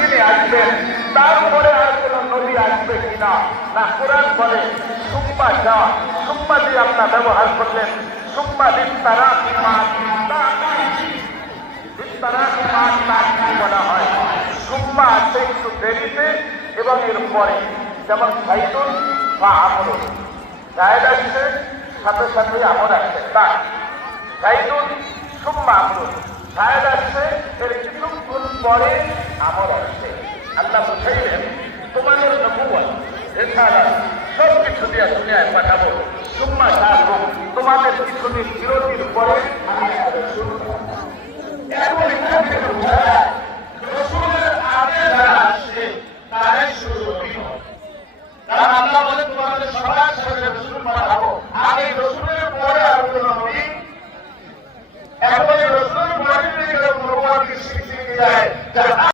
যিনি আসবেন তার উপরে আর কোন নদী আসবে কিনা না কোরআন বলে সুম্মা যা সুম্মা দিয়ে আপনার ব্যবহার করলেন সুম্মা দিন তারা বলা হয় সুম্মা আছে একটু এবং এর পরে যেমন সাইতুন বা আমল জায়দ আসছে সাথে সাথে আমল আসছে তার সাইতুন সুম্মা আমল জায়দ আসছে পরে আমল আসছে। আল্লাহ বুঝাইলেন, তোমাদের নবুয় এছাড়া সব কিছু দিয়ে দুনিয়ায় পাঠাবো। সুম্মা থাকব তোমাদের কিছুদিন বিরতির পরে আমি এখন এখান পরে আর কোনো নবী এখন এই রসুলের পরে থেকে নবী that that I